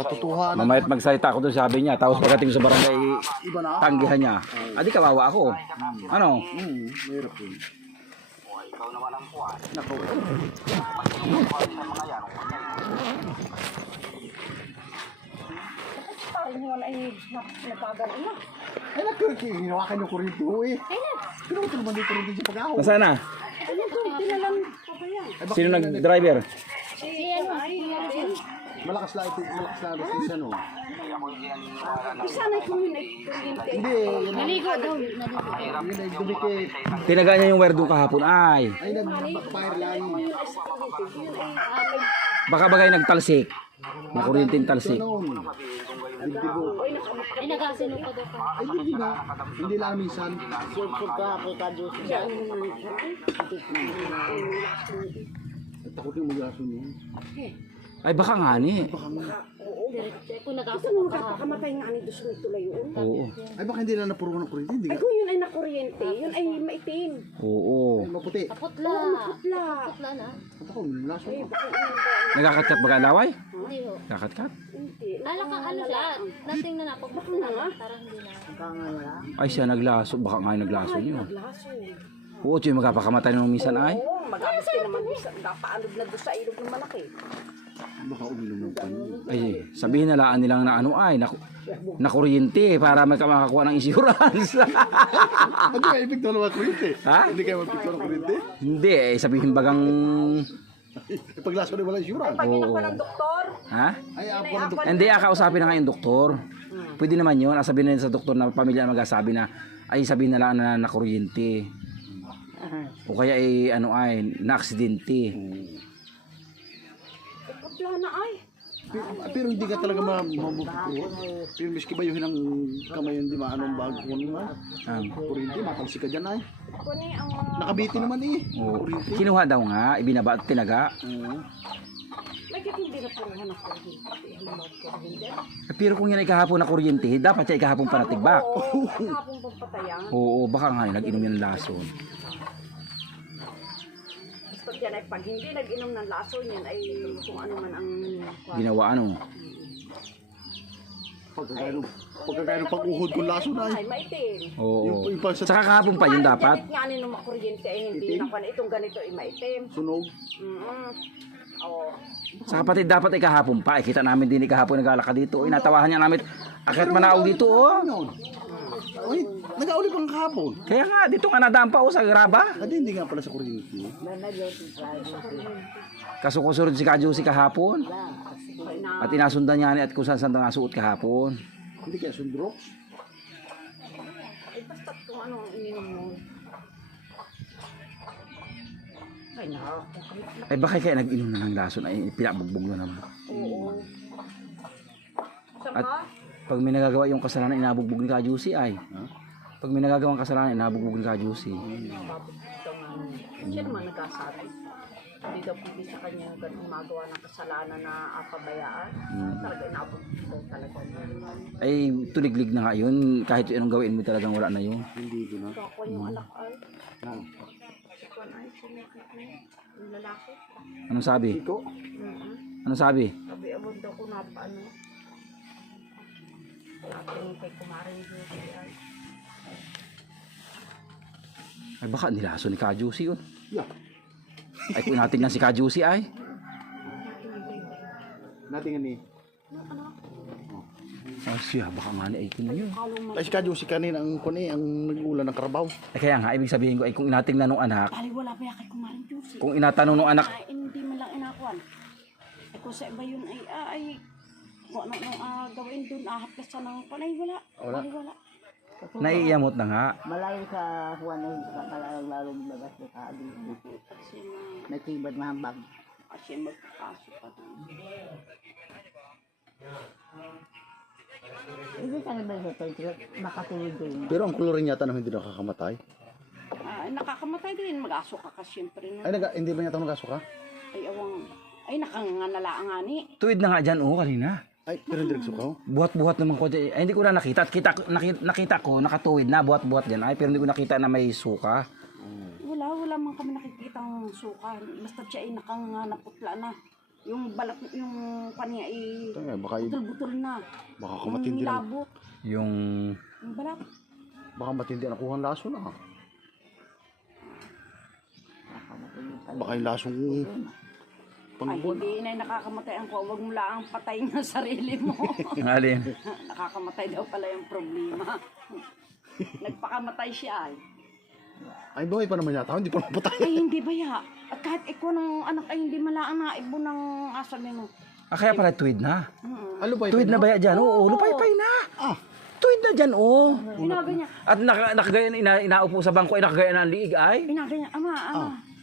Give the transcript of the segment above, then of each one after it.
katotohanan. Mamayat magsalita ako doon, sabi niya. Tapos pagdating sa barangay, Iba na. tanggihan niya. Adi kawawa ako. Ano? Mahirap yun. Nako. Ayun ay napagal na. Ay, hinawakan yung kuryente ho eh. Pero ito naman yung kuryente sa pag-aho. Nasaan na? Ayun to, tinalan ko ba yan? Sino nag-driver? Si ano, si Arvin. Malakas lang ito, malakas lang ito sa ano. Isa na kung yun ay kuryente. Hindi, yun Naligo daw. ay dumikit. Tinaga niya yung wire doon kahapon. Ay, Ay, nag-backfire lang. baka bagay nagtalsik. Na kuryenteng talsik. Noon. Dibdibo. Ay, nagasino ka daw pa. Ay, hindi na. Hindi lang minsan. Ay, takot yung mag-aso niyo. Ay, baka nga ni. Kung nagasino ka, pakamatay nga ni Diyos nito layoon. Oo. Ay, baka hindi lang napuro ng kuryente. Hindi Ay, nga. kung yun ay nakuryente, yun ay maitim. Oo. Ay, maputi. Putla. Putla. Putla na? At ako, laso. Ay, baka yun ba? Nagkakatkat baga laway? Hindi ho. Kakatkat? Hindi. Kala ka ano siya? Nating na napag Baka na nga. Parang hindi na. Ay, siya naglaso. Baka nga yung naglaso niyo. Laso. Oo, tiyo magpapakamatay nung minsan ay. Oo, mag-alas ka naman. Napaalog na doon sa ilog ng malaki. Baka uminom ng panyo. Ay, sabihin na laan nilang na ano ay, na kuryente para may makakuha ng insurance. Hindi kayo epekto ng kuryente. Ha? Hindi kayo epekto ng kuryente. Hindi, eh, sabihin bagang... Paglaso na wala insurance. Pag-inom pa ng doktor. Ha? Ay, ako na doon. Hindi, kausapin na nga yung doktor. Pwede naman yun. Sabihin na sa doktor na pamilya na magsasabi na, ay sabihin na lang na nakuryente. O kaya ay, ano ay, na-aksidente. Putla na ay. Pero hindi ka talaga mabubuo. Pero miski ba yung kamay hindi maanong bago ko naman. Kuryente, matalsik ka dyan ay. Kuni ang Nakabiti naman eh. Oo. Kuryente. Kinuha daw nga, ibinaba at tinaga. may hindi na puruhan ng kuryente. Ano mo kuryente? Pero kung yan ay kahapon na kuryente, dapat siya ay kahapon pa natigbak. Oo, kahapon pagpatayan. Oo, baka nga nag-inom yan ng lason. Basta yan ay pag hindi nag-inom ng laso niyan ay kung ano man ang Ginawa ano. Pagkakain ng pag-uhod kong laso na ay ay. maitim. Oo. Yung pa sa Saka kahapon pa yun dapat. Nga ni nung makuryente ay hindi Itim? na kung itong ganito ay maitim. sunog. Oo. Saka pati dapat ay kahapon pa. Eh, kita namin din kahapon naglalakad dito. Inatawahan niya namin. Akit manaog dito oh. Uy, nag-auli pang kahapon. Kaya nga, dito nga nadaan pa oh, sa graba. Hindi nga pala sa kuryente. Kasukusurod si Kajusi kahapon. At inasundan niya ni at kung saan nga suot kahapon. Hindi kaya sundrox. Ay basta kung ano ang ininom mo. Ay nako. Ay baka kaya nag-inom na ng lason ay pinabugbog na naman. Oo. At Saka? pag may nagagawa yung kasalanan, inabugbog ni Kajusi ay. Pag may nagagawang kasalanan, inabugbog ni Kajusi. Siya naman nagkasabi. Hindi daw pwede sa kanya ganun magawa ng kasalanan na pabayaan. Talaga inabot ko talaga. Ay tuliglig na nga yun. Kahit anong gawin mo talagang wala na yun. Hindi ko na. Ako yung anak ay. Ah. Si Kwan ay yung lalaki. Anong sabi? Iko? Anong sabi? Sabi abot daw ko na paano. Ating kay kumarin Judy ay. Ay baka nilaso ni Kajusi yun. Yeah. Ay kung natin lang si Kajusi ay. Natin ni. Oh siya, baka nga ay ito na yun. Ay si Kadyo si kanin ang kuni ang nag-ulan ng karabaw. Ay kaya nga, ibig sabihin ko ay kung inating na nung anak, Bali wala pa kay kumarin Judy. kung inatanong nung anak, Ay hindi man lang inakuan. Ay kung sa iba yun ay kung ano gawin dun ahap ka sa nang panay wala. Wala. Bali wala. naiiyamot na nga. Malayo sa Juan ay lalong labas na sabi. Kasi na Natibad na hambag. kasi magkakaso pa dun. Hindi ka na ba sa tayo? Makatulog din. Pero ang kolorin yata na hindi nakakamatay. Nakakamatay din mag-aso ka kasi syempre no. Ay hindi ba yata magaso ka? Ay awang ay nakanganala nga ni. Tuwid na nga dyan, kanina. Ay pero diretso ka. Buhat-buhat naman ko dyan. Ay hindi ko na nakita. Nakita ko, nakatuwid na, buhat-buhat dyan. Ay pero hindi ko nakita na may suka. Wala man kami nakikitang suka. Basta siya ay nakanganaputla na. Yung balat, yung kanya Tanga, baka, butol-butol na. baka Yung matindi na. labot, Yung yung balat. Baka matindi na kuha ang laso na. Baka yung lasong Ay, pangbuwan. hindi na nakakamatay ang kuha. Huwag mo lang patayin ang sarili mo. alin. Nakakamatay daw pala yung problema. Nagpakamatay siya ay. Ay, buhay pa naman yata. Hindi pa napatay. Ay, hindi ba ya? At kahit ikaw ng anak ay hindi malaan na ibo ng asamin mo. Ah, kaya pala tuwid na. Ano ba Tuwid na ba yan dyan? Oo, lupay-pay na. Ah, Tuwid na dyan, oo. Sinabi niya, At nakagaya, inaupo sa bangko ay nakagaya na ang liig ay. pinabi niya, ama.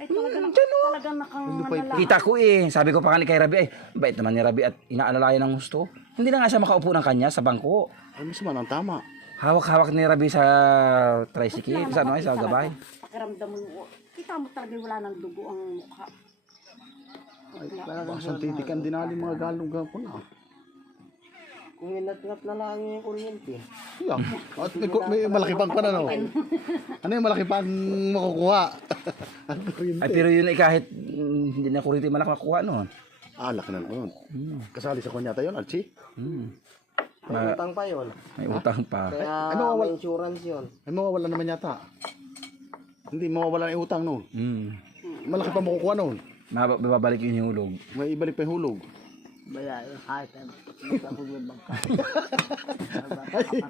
Ay talaga talagang Lupay. nakangalala. Kita ko eh. Sabi ko pa nga ni kay Rabi, ay, bait naman ni Rabi at inaalalayan ng gusto. Hindi na nga siya makaupo ng kanya sa bangko. ay mas man ang tama. Hawak-hawak ni Rabi sa tricycle, sa ano ay, sa gabay. Pakiramdam mo, kita mo talaga wala ng dugo ang mukha. Ay, basang titikan din natin mga galong gapo na. Kung inat-ngat na lang yung kuryente. Yeah. At may malaki pang pananaw. Ano yung malaki pang makukuha? Ang kuryente. Ay, pero yun ay kahit hindi na kuriti malaki makuha noon. Ah, laki na naman. Kasali sa kanya tayo, Archie. May utang pa yun. May utang pa. Kaya Ay, mawawala. may insurance yun. Ay, mawawala naman yata. Hindi, mawawala ng utang noon. Malaki pa makukuha noon. Mababalik yung hulog. May ibalik pa yung hulog. Baya, kahit tapos yung bangka.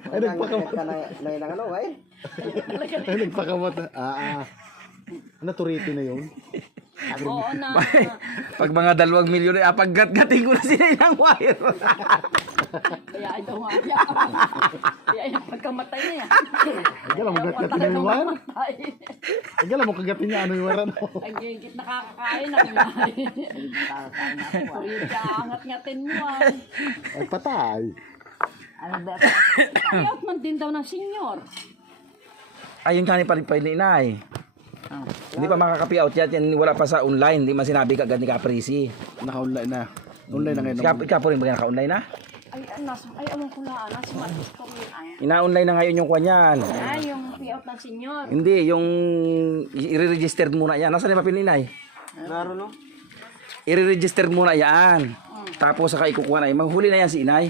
Ay, nagpakamot. Na yun ang ano, eh? Ay, nagpakamot. Ano, turiti na yun? Oo na. Pag mga 2 milyon ay apaggat-gating ko na sila ng wire. Kaya ay daw nga niya. Kaya yung pagkamatay na yan. Ay, gala mo gatin niya yung wire. Ay, Ay, gala mo kagatin niya ano yung wire. ang gigit nakakakain na kumain. Kuryente, angat-ngatin mo ay. Ay, patay. Ano ba? Kaya man din daw ng senyor. Ayun kani pa ni Inay. Hindi pa makaka-payout yan, wala pa sa online, hindi man sinabi kagad ni Caprisi. Naka-online na. Online na ngayon. Ikaw po rin ba naka-online na? Ay, alam ko na, nasa matis ko rin ay. Ina-online na ngayon yung kwanyan. Ay, yung payout ng senyor. Hindi, yung i-registered muna yan. Nasaan yung papel ni Inay? Naroon, no? I-register muna yan. Tapos saka ikukuha na. Maghuli na yan si Inay.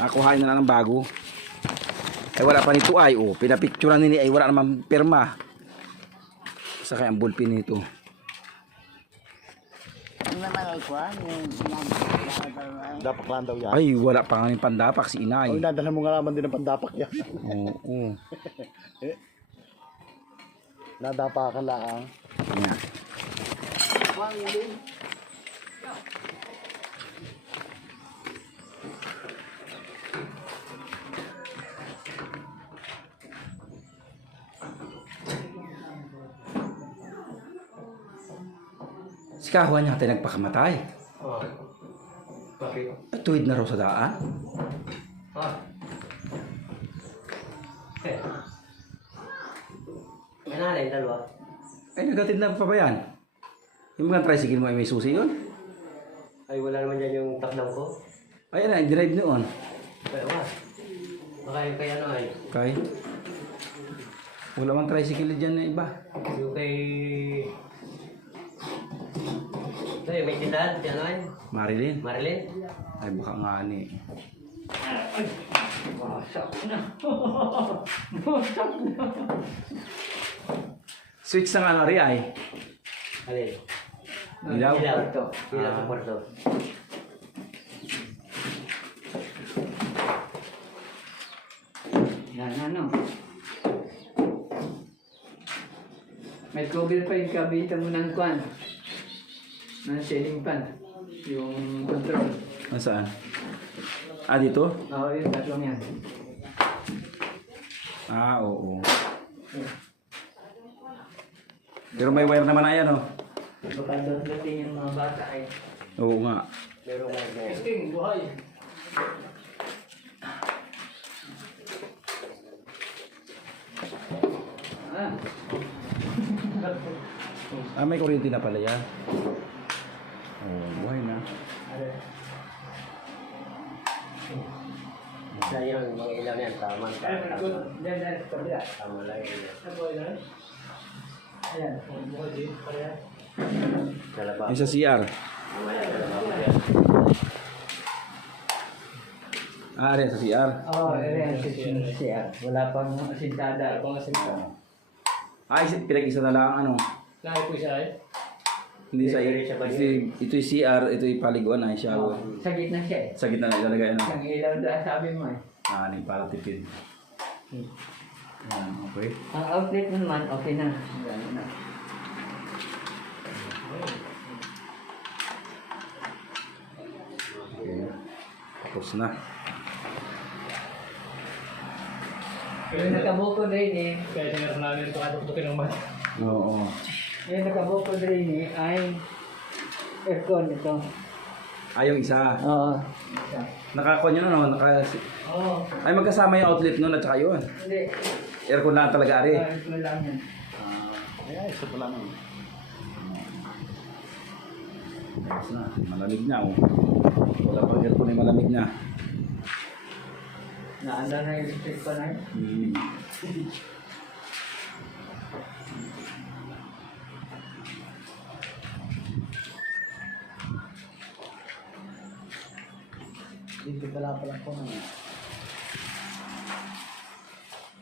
Nakuhain na lang ng bago. Ay wala pa nito ay. Oh, pinapicturean nini ay wala namang pirma. Saka ang ballpen nito. Ano naman ay kuhan? Yung Dapak lang daw yan. Ay wala pa nga yung pandapak si Inay. Ay, nadala mo nga naman din ang pandapak yan. Oo. Nadapakan lang. Yan. Si Kahuan niya tayo nagpakamatay. Bakit? Tuwid na raw sa daan. Yan na, yung dalawa. Ay nagatid na pa ba yan? Yung mga tricycle mo ay may susi yun? Ay, wala naman dyan yung takdang ko. Ay na, drive noon. Kaya ba? Baka yung kay ano ay. Okay. Wala mang tricycle dyan na iba. Yung kay... Ito yung may tindahan, si ano ay? Marilyn. Marilyn? Ay baka nga ni. Switch na nga na rin ay. Alin? Ilaw. Ilaw ito. Ilaw sa kwarto. Yan, ano. May cover pa yung kabita mo ng kwan. Ng ceiling fan. Yung control. Nasaan? Ah, dito? Oo, yung tatlong yan. Ah, oo. Pero may wire naman na yan, oh. Baka doon yung mga bata ay. Oo nga. Meron nga na. King, buhay. Ah. Ah, may kuryente na pala yan. Oh, buhay na. Sa yung mga ilaw na yan, tama. Diyan, kabila. Tama lang yun. Ayan, buhay din. Sa labas. Yung sa CR. Mamaya sa labas yan. Ah, rin sa CR. Oo, ayan, siya. Wala pang asintada. Ay, pinag-isa na lang ano. Hindi sa ito yung CR, ito yung paliguan ay shower. Sa gitna siya eh. Sa gitna na ilalagay ano. Ang ilaw doon sabi mo eh. Para tipid. Yan, okay. Ang outlet mo naman, okay na. Gano'n na. Okay. Tapos na. Yung nakabukod rin eh. Oo. Yung nakabukod rin eh ay aircon ito. Yung isa. Oo. Nakakuha nyo na, Oo. ay magkasama yung outlet nun at saka yun. Hindi. Aircon lang talaga, Ari. Aircon lang yan. Ay, isa pala nun. Tapos na, malamig na oh. Wala pang aircon ay malamig na. Naanda na yung electric pa na yun. Dito pala ko na.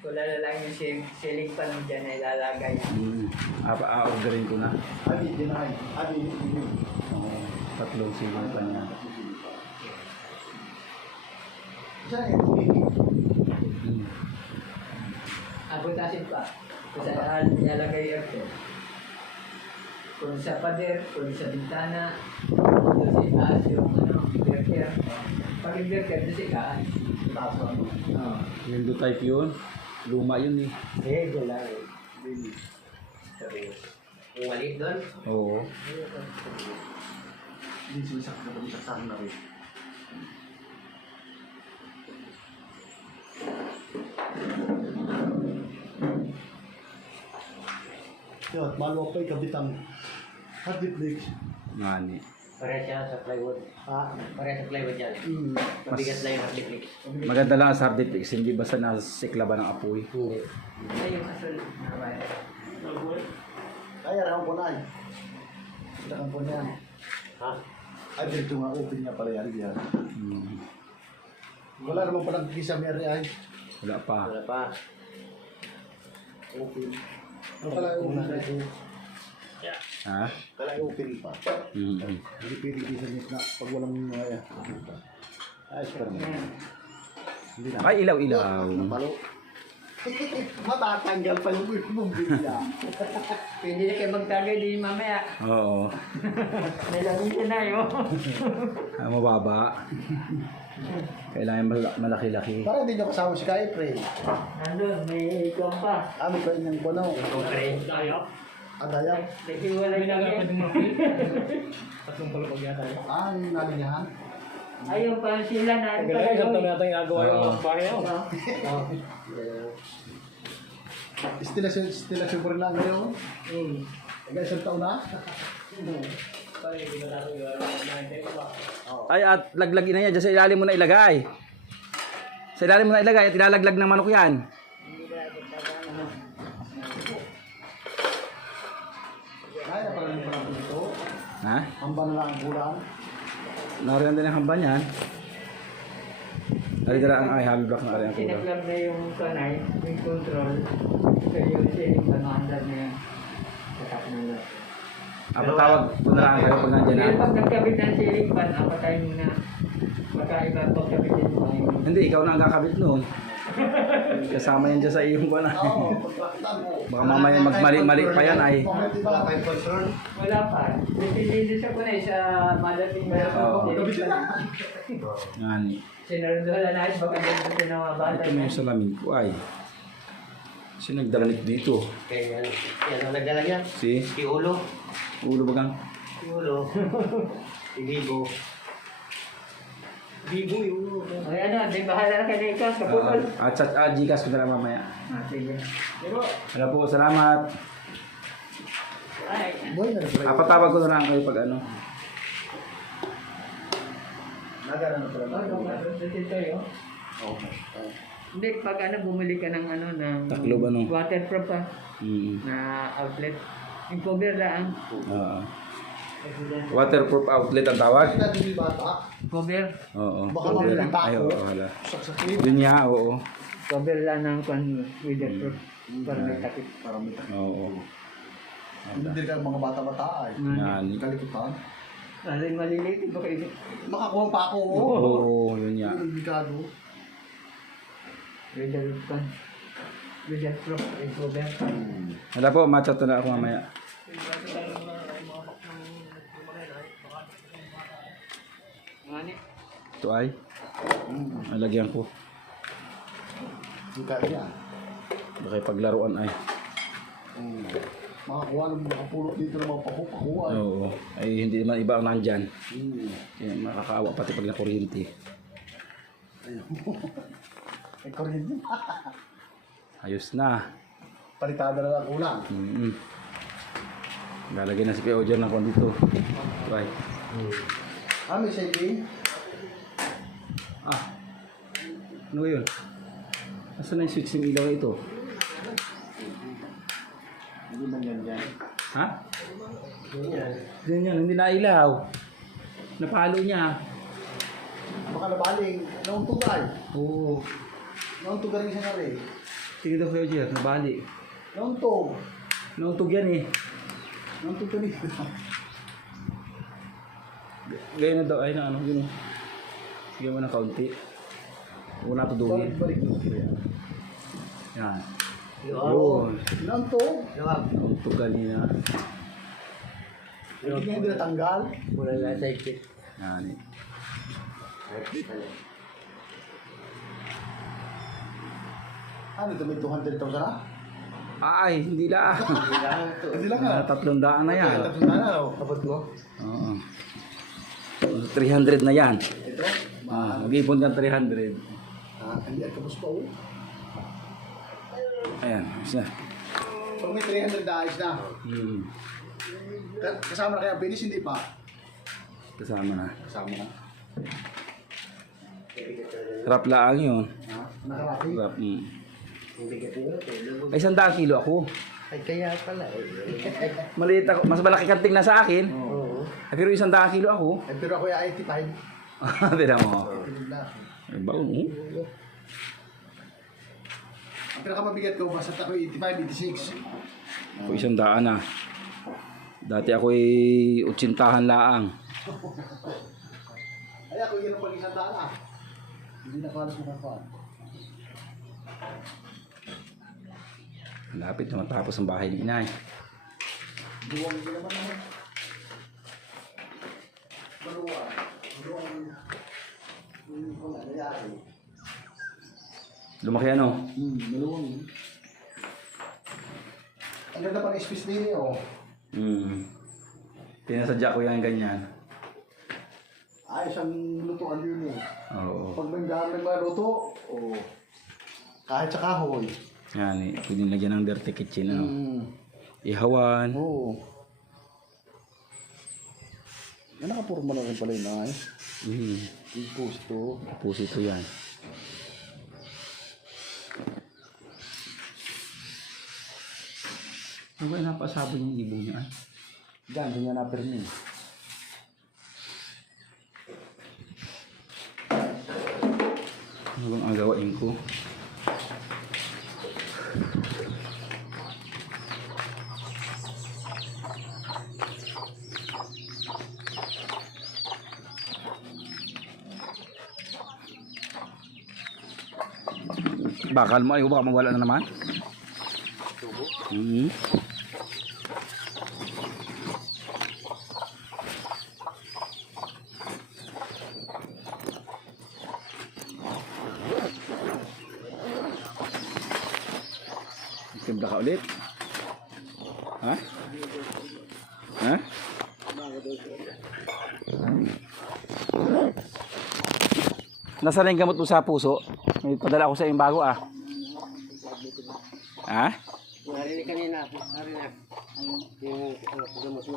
Wala na lang yung ceiling fan mo dyan na ilalagay. Orderin ko na. Adi, din na kayo. Adi, Tatlong silang pa niya. Saan yung Abutasin pa. Kung saan ilalagay yung aircon. Kung sa pader, kung sa bintana, kung sa itaas yung inverter. Pag inverter, doon sa itaas. Yung do type yun. Luma yun eh. Eh, dyan lang. Sabi, yung maliit doon. Oo. Hindi sinisak na kami sa na rin. Yun, maluwa pa yung kabitang hard flakes. Ngani. Pareha siya sa plywood. Ah, Pareha sa plywood yan. Mabigat lang yung hardiplex. Maganda lang sa hardiplex, hindi basta nasikla ba ng apoy. Hindi. Ay, yung asul. kaya rin ko na eh. Kita kan po niyan. Ha? Ay, dito nga, open niya pala yan. Yan. Wala naman palang kisa Mary ay. Wala pa. Wala pa. Open. Ano pala yung open? Ha? Pala yung open pa. Hindi pwede kisa niya na pag walang mga ayos pa rin. Hindi na. Ay, ilaw-ilaw. Napalo. Matatanggal pa yung bumbilya. Pwede na kayo magtagay din mamaya. Oo. Nalangin na yun. Mababa. Kailangan malaki-laki. Parang hindi nyo kasama si Kai Pre. Nandun, may ikaw pa. May pa yung kuno. Concrete. Adaya. Naghiwalay na yan. Ang nalingahan. Ayun pa sila na. Oo. Stilasyon ko rin lang ngayon. Hanggang isang taon na. Ay, at laglagin na yan. Diyan sa ilalim mo na ilagay. Sa ilalim mo na ilagay at ilalaglag ng manok yan. Kaya pala yung parang dito. Ha? Hamba na lang ang kulang. Nariyan din ang hamba niyan. Nariyan ang happy block na rin ang kulang. Sinaklam na yung kanay, yung control. Kaya yung ceiling pa maandar na yan. Katak na lang. Patawag mo na lang kayo pag nandiyan na. Pero pag nagkabit ng ceiling fan, apatay mo na. Magkaiba pagkabitin mo. Hindi, ikaw na ang kakabit noon. Kasama yan dyan sa iyong ba na. Oo, pagpakita mo. Baka mamaya magmali-mali pa yan ay. Wala pa yung concern. Wala pa. Dipindi sa kunay sa madating na. Oo. Gabi na. Ngani. Sinarunduhan na natin baka dito sa mga bata. Ito mo yung salamin ko ay. Sino nagdala nito dito? Kaya yan. Yan ang nagdala niya. Si? Si Ulo. Ulo bagang? Si Ulo. Si Bibo. Bibo yung Ulo. Ay ano, di bahala na kayo ikaw sa pupol. Gcash ko na lang mamaya. Sige. Wala po, salamat. Ay. Boy, nagpray. Patawag ko na lang kayo pag ano. Nagara na pala. Oh, hindi, pag ano, bumili ka ng ano, ng Taklob ano? waterproof pa Mm. na outlet. Yung cover lang. Oo. Waterproof outlet ang tawag? Ay, natin yung bata. Cover. Oo. Baka Cover. mamaya Ay, tako. oo, wala. Saksakin. Yun nga, oo. Cover lang ng weatherproof. Para may takip. Para may takip. Oo. Hindi ka mga bata-bata ay. Yan. Kalikutan. Lalo yung maliliit. Baka ini. Makakuha pa ako. Oo, yun nga. Yung delikado. Weatherproof. Yung cover. Wala po, matchat na ako mamaya. Ito ay. Alagyan ko. Yung kaya. Baka paglaruan ay. Makakuha ng makapulot dito ng mga paku-paku ay. Oo. Ay, hindi naman iba ang nandyan. Kaya makakaawa pati pag nakuryente. Ay, kuryente. Ayos na. Palitada na lang ulang. Lalagyan na si Pio dyan ng kondito. Bye. Ah, may setting. Ah. Ano ba yun? Nasaan na yung switch ng ilaw ito? Hindi man yan dyan. Ha? Ganyan, hindi na ilaw. Napalo niya. Baka nabaling. Naong tugay. Oo. Naong tugay rin siya na rin. Tingin daw kayo dyan, nabali. Naong tug. Nauntog yan eh. Naong tug rin. Gaya na daw, ay na ano, yun. Sige mo ng kaunti. Huwag na tudungin. Balik mo. Yan. Oo. Yun. Naong tug. Nauntog kanina. Hindi nga hindi natanggal. Wala na sa ikit. Yan eh. Ano ito? May 200,000 na? Ay, hindi lang. Hindi lang nga. 300 na yan. 300 na. Kapag mo? Oo. 300 na yan. Ito? Mag-ipon kang 300. Hindi at kapos pa oh. Ayan, isa. Pag may 300 na ayos na. Kasama na kaya finish, hindi pa. Kasama na. Kasama na. Rap lang yun. Nakarati. Rap. Ay, 100 kilo ako. Ay, kaya pala. Maliit ako. Mas malaki kanting na sa akin. Oo. Ay, pero 100 kilo ako. Eh, pero ako yung 85. Tira mo. Na. Ay, baon mo. Ang pinakamabigat ko, basta ako 85, 86. Ako 100 na. Dati ako ay 80 laang. Ay, ako yun ang pag-isang daan. Hindi na kalas mo kapan. Lapit na matapos ang bahay ni inay. Duwang din naman naman. Maluwang. Maluwang. Yung kung nangyayari. Lumaki ano? Maluwang. Ang ganda pa ng space din eh, oh. Pinasadya ko yan ganyan. Ayos ang lutuan yun eh. Oo. Pag may dami mga luto, oh. Kahit sa kahoy. Yan eh. Pwede lagyan ng dirty kitchen. Ano? Ihawan. Oo. Yan nakapurma na rin pala yun ay. Yung pusto. Puso ito yan. Ano ba yung napasabon yung ibong niya? Ay? Diyan, doon yan napirmi. Ano bang agawain ko? Bakal mo, ayaw baka mawala na naman? Timpla ka ulit? Ha? Ha? Nasaan na yung gamot mo sa puso? May padala ako sa iyong bago ah. Ha? Narinig kanina. Narinig. Yung gamot mo.